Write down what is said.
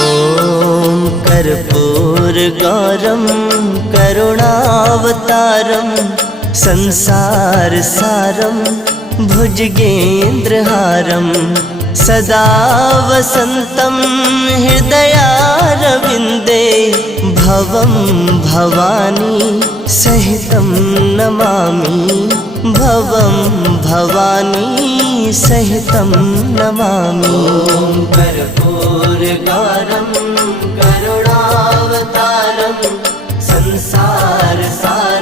ॐ कर्पूरगौरं करुणावतारं संसारसारं भुजगेन्द्रहारं सदा वसन्तं हृदयारविन्दे भवं भवानी सहितं नमामि भवं भवानी सहितं नमामि। कर्पूरगौरं करुणावतारं संसारसारं